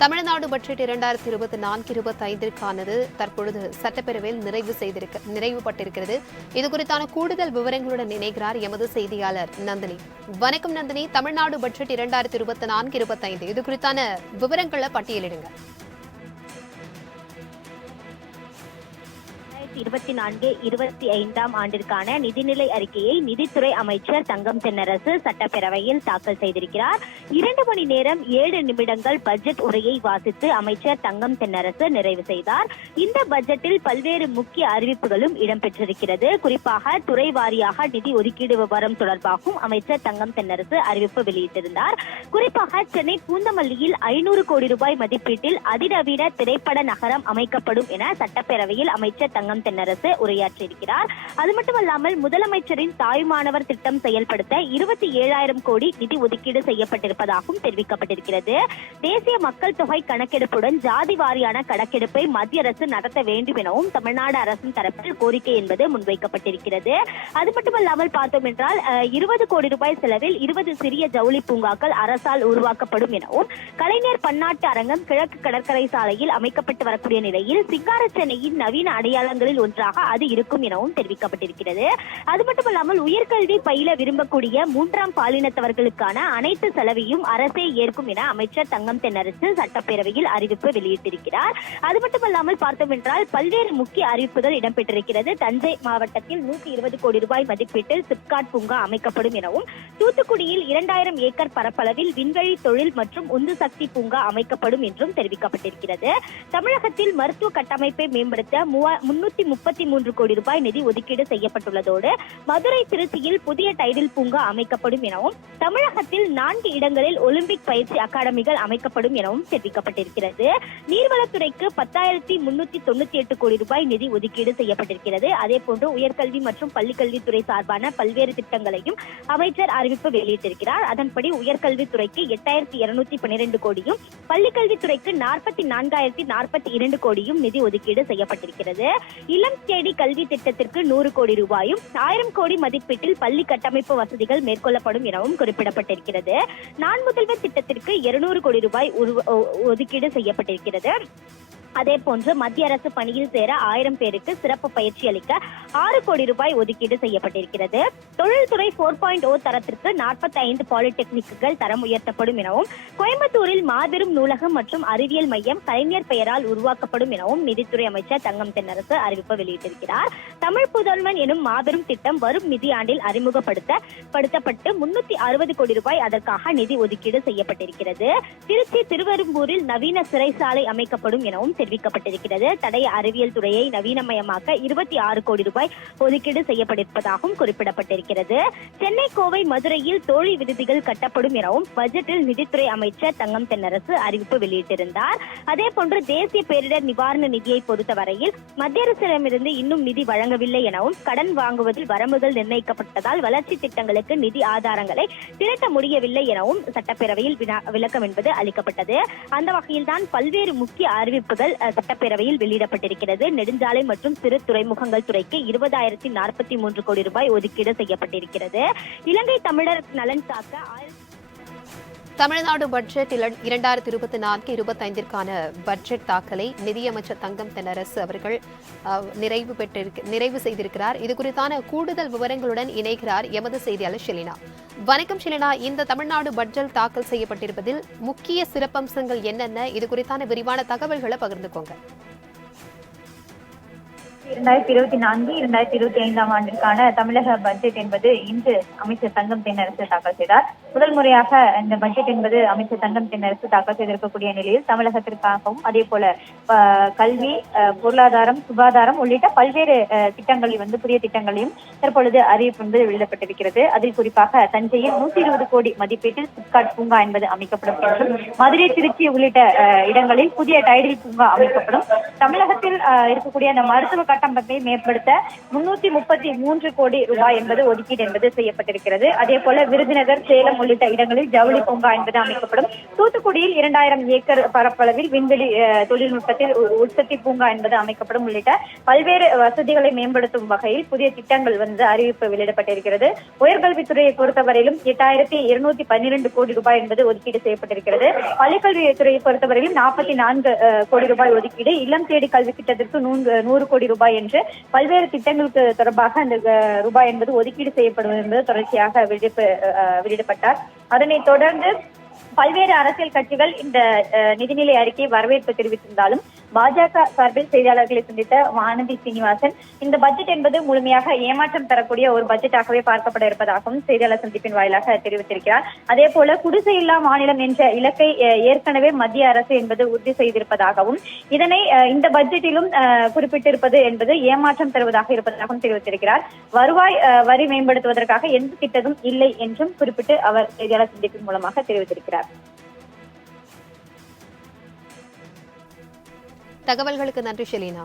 Tamil Nadu budget 2024-25ற்கானது தற்பொழுது சட்டப்பேரவையில் நிறைவுபட்டிருக்கிறது. இது குறித்தான கூடுதல் விவரங்களுடன் இணைகிறார் எமது செய்தியாளர் நந்தினி. வணக்கம் நந்தினி. தமிழ்நாடு பட்ஜெட் 2024-25 இது குறித்தான விவரங்களை பட்டியலிடுங்க. 2024-25 ஆண்டிற்கான நிதிநிலை அறிக்கையை நிதித்துறை அமைச்சர் தங்கம் தென்னரசு சட்டப்பேரவையில் தாக்கல் செய்திருக்கிறார். 2 மணி நேரம் 7 நிமிடங்கள் பட்ஜெட் உரையை வாசித்து அமைச்சர் தங்கம் தென்னரசு நிறைவு செய்தார். இந்த பட்ஜெட்டில் பல்வேறு முக்கிய அறிவிப்புகளும் இடம்பெற்றிருக்கிறது. குறிப்பாக துறை வாரியாக நிதி ஒதுக்கீடு விவரம் தொடர்பாகவும் அமைச்சர் தங்கம் தென்னரசு அறிவிப்பு வெளியிட்டிருந்தார். குறிப்பாக சென்னை பூந்தமல்லியில் 500 கோடி ரூபாய் மதிப்பீட்டில் அதிநவீன திரைப்பட நகரம் அமைக்கப்படும் என சட்டப்பேரவையில் அமைச்சர் தங்கம் தென்னரசு உரையாற்றியிருக்கிறார். அது மட்டுமல்லாமல் முதலமைச்சரின் தாய்மானவர் திட்டம் செயல்படுத்த 27,000 கோடி நிதி ஒதுக்கீடு செய்யப்பட்டிருப்பதாகவும் தெரிவிக்கப்பட்டிருக்கிறது. தேசிய மக்கள் தொகை கணக்கெடுப்புடன் ஜாதி வாரியான கணக்கெடுப்பை மத்திய அரசு நடத்த வேண்டும் எனவும் தமிழ்நாடு அரசின் தரப்பில் கோரிக்கை என்பது முன்வைக்கப்பட்டிருக்கிறது. அது மட்டுமல்லாமல் பார்த்தோம் என்றால் 20 கோடி ரூபாய் செலவில் 20 சிறிய ஜவுளி பூங்காக்கள் அரசால் உருவாக்கப்படும் எனவும் கலைஞர் பன்னாட்டு அரங்கம் கிழக்கு கடற்கரை சாலையில் அமைக்கப்பட்டு வரக்கூடிய நிலையில் சிங்கார சென்னையின் நவீன அடையாளங்களில் ஒன்றாக அது இருக்கும் எனவும் தெரிவிக்கப்பட்டிருக்கிறது. அது மட்டுமல்லாமல் உயர்கல்வி பயில விரும்பக்கூடிய 3ஆம் பாலினத்தவர்களுக்கான அனைத்து செலவையும் அரசே ஏற்கும் என அமைச்சர் தங்கம் தென்னரசு சட்டப்பேரவையில் அறிவிப்பு வெளியிட்டிருக்கிறார். அது மட்டுமல்லாமல் பார்த்தோம் என்றால் பல்வேறு முக்கிய அறிவிப்புகள் இடம்பெற்றிருக்கிறது. தஞ்சை மாவட்டத்தில் 120 கோடி ரூபாய் மதிப்பீட்டில் சிப்காட் பூங்கா அமைக்கப்படும் எனவும் தூத்துக்குடியில் 2000 ஏக்கர் பரப்பளவில் விண்வெளி தொழில் மற்றும் உந்து சக்தி பூங்கா அமைக்கப்படும் என்றும் தெரிவிக்கப்பட்டிருக்கிறது. தமிழகத்தில் மருத்துவ கட்டமைப்பை மேம்படுத்த 333 கோடி ரூபாய் நிதி ஒதுக்கீடு செய்யப்பட்டுள்ளதோடு மதுரை திருச்சியில் புதிய டைடில் பூங்கா அமைக்கப்படும் எனவும் தமிழகத்தில் 4 இடங்களில் ஒலிம்பிக் பயிற்சி அகாடமிகள் அமைக்கப்படும் எனவும் தெரிவிக்கப்பட்டிருக்கிறது. நீர்வளத்துறைக்கு 10,398 கோடி ரூபாய் நிதி ஒதுக்கீடு செய்யப்பட்டிருக்கிறது. அதே போன்று உயர்கல்வி மற்றும் பள்ளிக்கல்வித்துறை சார்பான பல்வேறு திட்டங்களையும் அமைச்சர் அறிவிப்பு வெளியிட்டிருக்கிறார். அதன்படி உயர்கல்வித்துறைக்கு 8,212 கோடியும் பள்ளிக்கல்வித்துறைக்கு 44,042 கோடியும் நிதி ஒதுக்கீடு செய்யப்பட்டிருக்கிறது. இளம் தேடி கல்வி திட்டத்திற்கு 100 கோடி ரூபாயும் 1000 கோடி மதிப்பீட்டில் பள்ளி கட்டமைப்பு வசதிகள் மேற்கொள்ளப்படும் எனவும் குறிப்பிடப்பட்டிருக்கிறது. நான் முதல்வர் திட்டத்திற்கு 200 கோடி ரூபாய் ஒதுக்கீடு செய்யப்பட்டிருக்கிறது. அதே போன்று மத்திய அரசு பணியில் சேர 1000 பேருக்கு சிறப்பு பயிற்சி அளிக்க 6 கோடி ரூபாய் ஒதுக்கீடு செய்யப்பட்டிருக்கிறது. தொழில்துறை 4.0 தரத்திற்கு 45 பாலிடெக்னிக்குகள் தரம் உயர்த்தப்படும் எனவும் கோயம்புத்தூரில் மாபெரும் நூலகம் மற்றும் அறிவியல் மையம் கலைஞர் பெயரால் உருவாக்கப்படும் எனவும் நிதித்துறை அமைச்சர் தங்கம் தென்னரசு அறிவிப்பு வெளியிட்டிருக்கிறார். தமிழ் புதல்வன் எனும் மாபெரும் திட்டம் வரும் நிதியாண்டில் அறிமுகப்படுத்தப்பட்டு 360 கோடி ரூபாய் அதற்காக நிதி ஒதுக்கீடு செய்யப்பட்டிருக்கிறது. திருச்சி திருவெரும்பூரில் நவீன சிறைசாலை அமைக்கப்படும் எனவும் தெரிவிக்கப்பட்டிருக்கிறது. தடய அறிவியல் துறையை நவீனமயமாக்க 26 கோடி ரூபாய் ஒதுக்கீடு செய்யப்பட்டிருப்பதாகவும் குறிப்பிடப்பட்டிருக்கிறது. சென்னை கோவை மதுரையில் தோழி விடுதிகள் கட்டப்படும் எனவும் பட்ஜெட்டில் நிதித்துறை அமைச்சர் தங்கம் தென்னரசு அறிவிப்பு வெளியிட்டிருந்தார். அதே போன்று தேசிய பேரிடர் நிவாரண நிதியை பொறுத்தவரையில் மத்திய அரசிடமிருந்து இன்னும் நிதி வழங்கவில்லை எனவும் கடன் வாங்குவதில் வரம்புகள் நிர்ணயிக்கப்பட்டதால் வளர்ச்சி திட்டங்களுக்கு நிதி ஆதாரங்களை திரட்ட முடியவில்லை எனவும் சட்டப்பேரவையில் விளக்கம் என்பது அளிக்கப்பட்டது. அந்த வகையில்தான் பல்வேறு முக்கிய அறிவிப்புகள் சட்டப்பேரவையில் வெளியிடப்பட்டிருக்கிறது. நெடுஞ்சாலை மற்றும் சிறு துறைமுகங்கள் துறைக்கு 20,043 கோடி ரூபாய் ஒதுக்கீடு செய்யப்பட்டிருக்கிறது. இலங்கை தமிழர் நலன் காக்க தமிழ்நாடு பட்ஜெட் 2024-25ற்கான பட்ஜெட் தாக்கலை நிதியமைச்சர் தங்கம் தென்னரசு அவர்கள் நிறைவு செய்திருக்கிறார். இது குறித்தான கூடுதல் விவரங்களுடன் இணைகிறார் எமது செய்தியாளர் ஷெலினா. வணக்கம் ஷெலினா. இந்த தமிழ்நாடு பட்ஜெட் தாக்கல் செய்யப்பட்டிருப்பதில் முக்கிய சிறப்பம்சங்கள் என்னென்ன? இது குறித்தான விரிவான தகவல்களை பகிர்ந்துக்கோங்க. 2024-2025 ஆண்டிற்கான தமிழக பட்ஜெட் என்பது இன்று அமைச்சர் தங்கம் தென்னரசு தாக்கல் செய்தார். முதல் முறையாக இந்த பட்ஜெட் என்பது அமைச்சர் தங்கம் தென்னரசு தாக்கல் செய்திருக்கக்கூடிய நிலையில் தமிழகத்திற்காகவும் அதே போல கல்வி, பொருளாதாரம், சுகாதாரம் உள்ளிட்ட பல்வேறு திட்டங்களை புதிய திட்டங்களையும் தற்பொழுது அறிவிப்பு என்பது வெளியிடப்பட்டிருக்கிறது. அதில் குறிப்பாக தஞ்சையில் 120 கோடி மதிப்பீட்டில் சிப்காட் பூங்கா என்பது அமைக்கப்படும் என்றும் மதுரை திருச்சி உள்ளிட்ட இடங்களில் புதிய டைடில் பூங்கா அமைக்கப்படும். தமிழகத்தில் இருக்கக்கூடிய அந்த மருத்துவ உள்கட்டமைப்பை மேம்படுத்த 333 கோடி ரூபாய் என்பது ஒதுக்கீடு என்பது செய்யப்பட்டிருக்கிறது. அதே போல விருதுநகர், சேலம் உள்ளிட்ட இடங்களில் ஜவுளி பூங்கா என்பது அமைக்கப்படும். தூத்துக்குடியில் 2000 ஏக்கர் பரப்பளவில் விண்வெளி தொழில்நுட்பத்தில் உற்பத்தி பூங்கா என்பது அமைக்கப்படும் உள்ளிட்ட பல்வேறு வசதிகளை மேம்படுத்தும் வகையில் புதிய திட்டங்கள் அறிவிப்பு வெளியிடப்பட்டிருக்கிறது. உயர்கல்வித்துறையை பொறுத்தவரையிலும் 8212 கோடி ரூபாய் என்பது ஒதுக்கீடு செய்யப்பட்டிருக்கிறது. பள்ளிக்கல்வித்துறையை பொறுத்தவரையிலும் 44 கோடி ரூபாய் ஒதுக்கீடு, இல்லம் தேடி கல்வி திட்டத்திற்கு 100 கோடி ரூபாய் என்று பல்வேறு திட்டங்களுக்கு தொடர்பாக அந்த ரூபாய் என்பது ஒதுக்கீடு செய்யப்படும் என்பது தொடர்ச்சியாக வெளியிடப்பட்டார். அதனைத் தொடர்ந்து பல்வேறு அரசியல் கட்சிகள் இந்த நிதிநிலை அறிக்கையை வரவேற்பு தெரிவித்திருந்தாலும் பாஜக சார்பில் செய்தியாளர்களை சந்தித்த வானதி சீனிவாசன் இந்த பட்ஜெட் என்பது முழுமையாக ஏமாற்றம் தரக்கூடிய ஒரு பட்ஜெட்டாகவே பார்க்கப்பட இருப்பதாகவும் செய்தியாளர் சந்திப்பின் வாயிலாக தெரிவித்திருக்கிறார். அதே போல குடிசையில்லா மாநிலம் என்ற இலக்கை ஏற்கனவே மத்திய அரசு என்பது உறுதி செய்திருப்பதாகவும் இதனை இந்த பட்ஜெட்டிலும் குறிப்பிட்டிருப்பது என்பது ஏமாற்றம் தருவதாக இருப்பதாகவும் தெரிவித்திருக்கிறார். வருவாய் வரி மேம்படுத்துவதற்காக எந்த திட்டமும் இல்லை என்றும் குறிப்பிட்டு அவர் செய்தியாளர் சந்திப்பின் மூலமாக தெரிவித்திருக்கிறார். தகவல்களுக்கு நன்றி ஷெலினா.